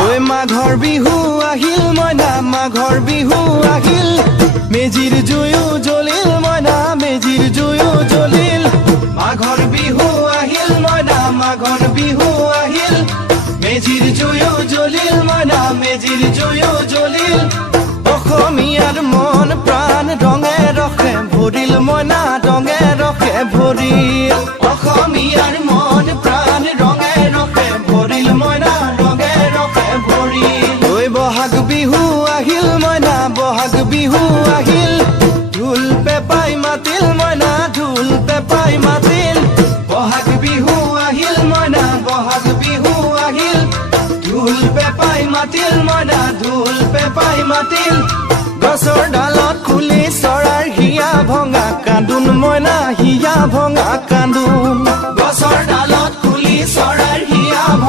ঐ মাঘৰ বিহু আহিল মইনা মাঘৰ বিহু আহিল মেজিৰ জুয়ো জ্বলিল মইনা মেজিৰ জুয়ো জ্বলিল মাঘৰ বিহু আহিল মইনা মাঘৰ বিহু আহিল মেজিৰ জুয়ো জ্বলিল মইনা মেজিৰ জুয়ো জ্বলিল অসমীয়াৰ মন প্ৰাণ ৰঙে ৰখে ভৰিল মইনা ৰঙে ৰখে ভৰিল অসমীয়াৰ মন প্ৰাণ ৰঙে ৰখে ভৰিল মইনা ৰঙে ৰখে ভৰিল ঐ বহাগ বিহু আহিল মইনা বহাগ বিহু আহিল ঢোল পেপাই মাতিল মইনা ঢোল পেপাই মাতিল বহাগ বিহু আহিল মইনা বহাগ বিহু আহিল ঢোল পেপাই মাতিল মইনা ঢোল পেপাই মাতিল গছৰ ডালত খুলি চৰাৰ হিয়া ভঙা কান্দোন মইনা হিয়া ভঙা কান্দোন গছৰ ডালত খুলি চৰাৰ হিয়া ভঙা